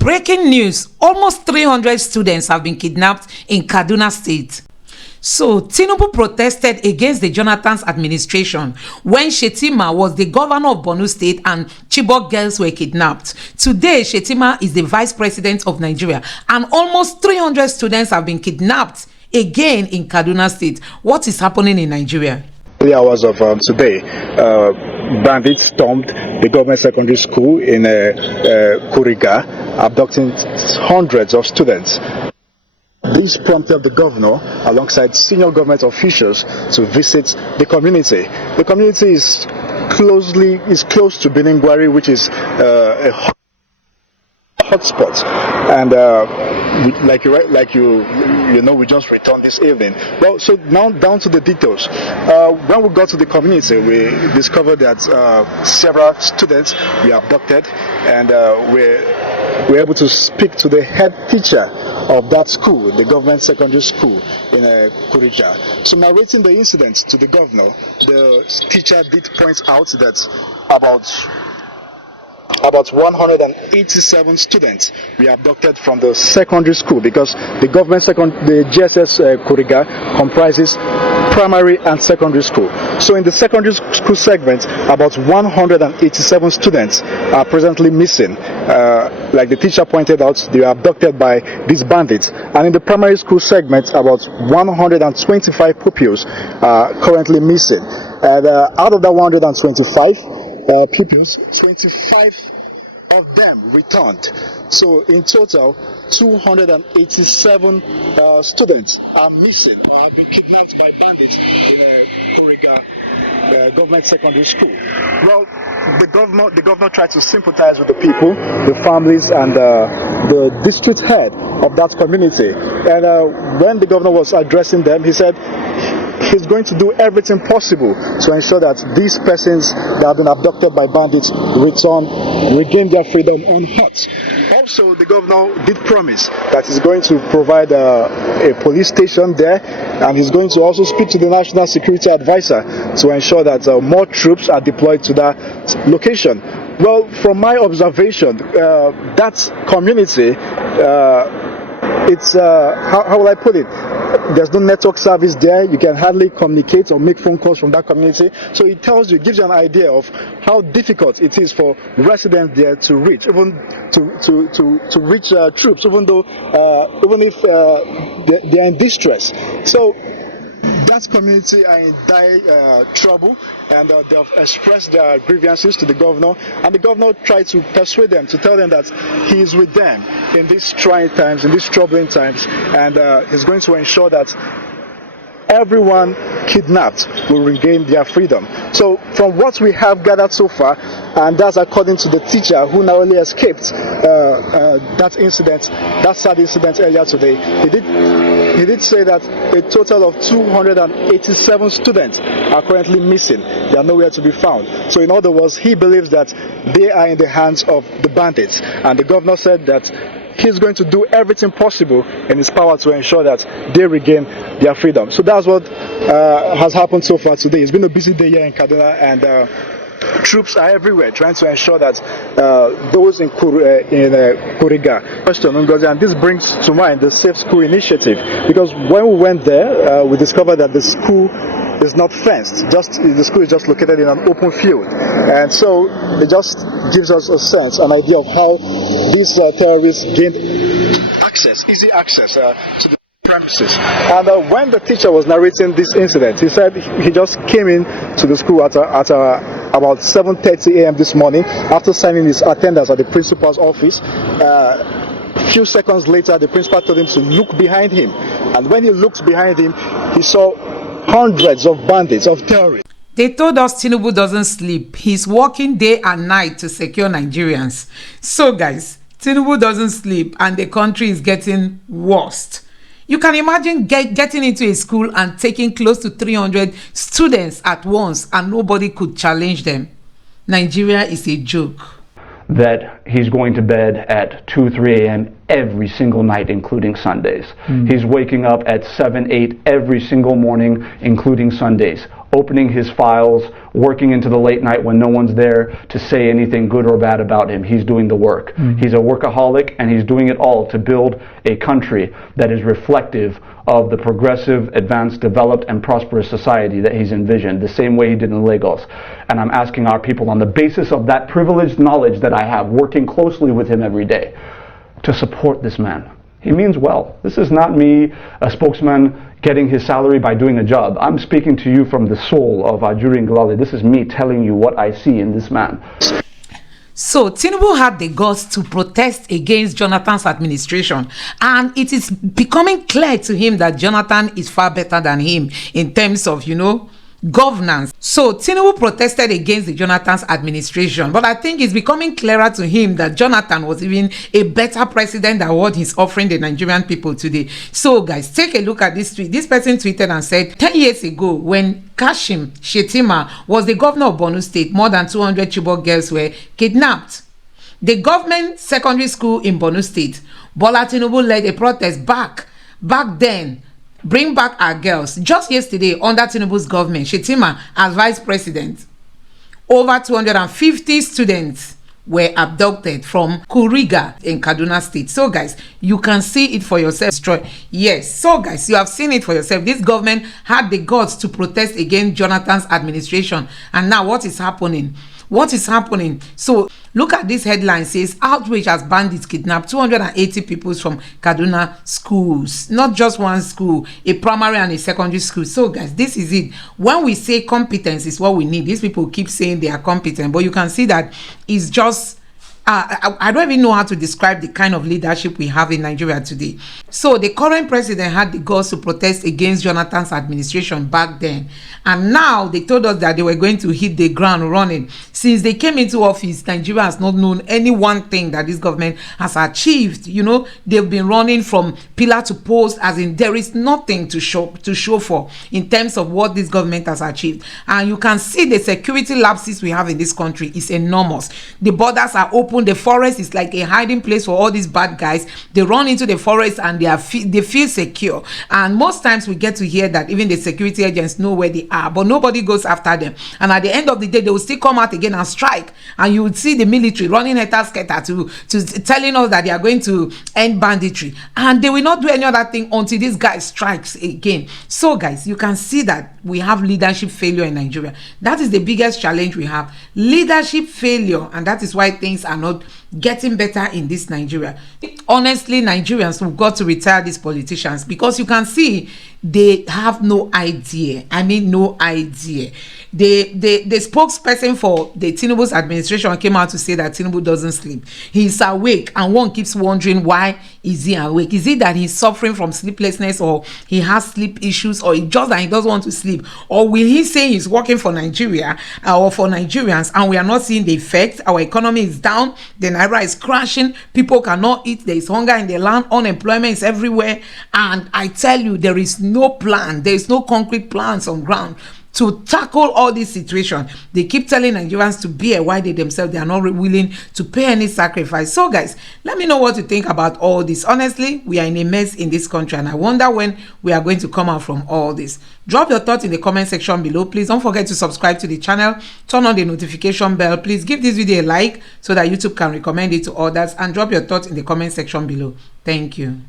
Breaking news, almost 300 students have been kidnapped in Kaduna State. So, Tinubu protested against the Jonathan's administration when Shettima was the governor of Borno State and Chibok girls were kidnapped. Today, Shettima is the vice president of Nigeria and almost 300 students have been kidnapped again in Kaduna State. What is happening in Nigeria? 3 hours of today, bandits stormed the government secondary school in Kuriga, abducting hundreds of students. This prompted the governor, alongside senior government officials, to visit the community. The community is close to Beningwari, which is a hotspot, and we just returned this evening. Well, so now down to the details. When we got to the community, we discovered that several students were abducted, and we're able to speak to the head teacher of that school, the government secondary school in Kurija. So narrating the incident to the governor, the teacher did point out that about 187 students were abducted from the secondary school, because the the GSS Kuriga comprises primary and secondary school. So in the secondary school segment, about 187 students are presently missing. Like the teacher pointed out, they were abducted by these bandits. And in the primary school segment, about 125 pupils are currently missing. And out of that 125 pupils, 25 of them returned. So in total, 287 students are missing or have been kidnapped by bandits in Kuriga government secondary school. Well, the governor tried to sympathize with the people, the families, and the district head of that community. And when the governor was addressing them, he said he's going to do everything possible to ensure that these persons that have been abducted by bandits regain their freedom unhurt. Also, the governor did promise that he's going to provide a police station there, and he's going to also speak to the National Security Advisor to ensure that more troops are deployed to that location. Well, from my observation, that community, it's how will I put it? There's no network service there. You can hardly communicate or make phone calls from that community. So it gives you an idea of how difficult it is for residents there to reach, even to reach troops, even if they're in distress. So that community are in dire trouble, and they have expressed their grievances to the governor, and the governor tried to persuade them, to tell them that he is with them in these trying times, in these troubling times, and he's going to ensure that everyone kidnapped will regain their freedom. So from what we have gathered so far, and that's according to the teacher who narrowly escaped that sad incident earlier today, he did say that a total of 287 students are currently missing. They are nowhere to be found. So in other words, he believes that they are in the hands of the bandits, and the governor said that he's going to do everything possible in his power to ensure that they regain their freedom. So that's what has happened so far today. It's been a busy day here in Kaduna, and troops are everywhere trying to ensure that those in Kuriga question, and this brings to mind the Safe School Initiative, because when we went there, we discovered that the school is not fenced. The school is just located in an open field, and so it just gives us an idea of how these terrorists gained easy access to the premises. And when the teacher was narrating this incident, he said he just came in to the school at about 7:30 a.m. this morning after signing his attendance at the principal's office. A few seconds later, the principal told him to look behind him, and when he looked behind him, he saw hundreds of bandits, of terrorists. They told us Tinubu doesn't sleep. He's working day and night to secure Nigerians. So guys, Tinubu doesn't sleep and the country is getting worse. You can imagine getting into a school and taking close to 300 students at once and nobody could challenge them. Nigeria is a joke. That he's going to bed at 2, 3 a.m. every single night, including Sundays. He's waking up at 7, 8 every single morning, including Sundays. opening his files, working into the late night when no one's there to say anything good or bad about him. He's doing the work. He's a workaholic, and he's doing it all to build a country that is reflective of the progressive, advanced, developed, and prosperous society that he's envisioned, the same way he did in Lagos. And I'm asking our people, on the basis of that privileged knowledge that I have, working closely with him every day, to support this man. He means well. This is not me, a spokesman, getting his salary by doing a job. I'm speaking to you from the soul of Ajuri Nglale. This is me telling you what I see in this man. So Tinubu had the guts to protest against Jonathan's administration, and it is becoming clear to him that Jonathan is far better than him in terms of, governance. So Tinubu protested against the Jonathan's administration, but I think it's becoming clearer to him that Jonathan was even a better president than what he's offering the Nigerian people today. So guys, take a look at this tweet. This person tweeted and said, 10 years ago, when Kashim Shettima was the governor of Borno State, more than 200 Chibok girls were kidnapped. The government secondary school in Borno State, Bola Tinubu led a protest back then. Bring back our girls. Just yesterday, under Tinubu's government, Shettima as vice president, over 250 students were abducted from Kuriga in Kaduna State. So guys, you can see it for yourself. Yes, so guys, you have seen it for yourself. This government had the guts to protest against Jonathan's administration, and now what is happening? What is happening? So look at this headline. Says outrage as bandits kidnapped 280 people from Kaduna schools. Not just one school, a primary and a secondary school. So guys, this is it. When we say competence is what we need, these people keep saying they are competent, but you can see that it's just I don't even know how to describe the kind of leadership we have in Nigeria today. So the current president had the guts to protest against Jonathan's administration back then, and now they told us that they were going to hit the ground running. Since they came into office, Nigeria has not known any one thing that this government has achieved. They've been running from pillar to post, as in there is nothing to show for in terms of what this government has achieved. And you can see the security lapses we have in this country is enormous. The borders are open. The forest is like a hiding place for all these bad guys. They run into the forest and they feel secure. And most times we get to hear that even the security agents know where they are, but nobody goes after them. And at the end of the day, they will still come out again and strike. And you would see the military running head-scatter to telling us that they are going to end banditry. And they will not do any other thing until this guy strikes again. So guys, you can see that we have leadership failure in Nigeria. That is the biggest challenge we have. Leadership failure. And that is why things are not getting better in this Nigeria. Honestly, Nigerians, we've got to retire these politicians, because you can see they have no idea. I mean, no idea. The spokesperson for the Tinubu's administration came out to say that Tinubu doesn't sleep. He's awake, and one keeps wondering, why is he awake? Is it that he's suffering from sleeplessness, or he has sleep issues, or just that he doesn't want to sleep? Or will he say he's working for Nigeria or for Nigerians, and we are not seeing the effect? Our economy is down, the naira is crashing, people cannot eat, there is hunger in the land, unemployment is everywhere, and I tell you, there is no plan, there is no concrete plans on ground to tackle all this situation. They keep telling Nigerians to bear, why they themselves, they are not willing to pay any sacrifice. So guys, let me know what you think about all this. Honestly, we are in a mess in this country, and I wonder when we are going to come out from all this. Drop your thoughts in the comment section below. Please don't forget to subscribe to the channel, turn on the notification bell. Please give this video a like so that YouTube can recommend it to others, and drop your thoughts in the comment section below. Thank you.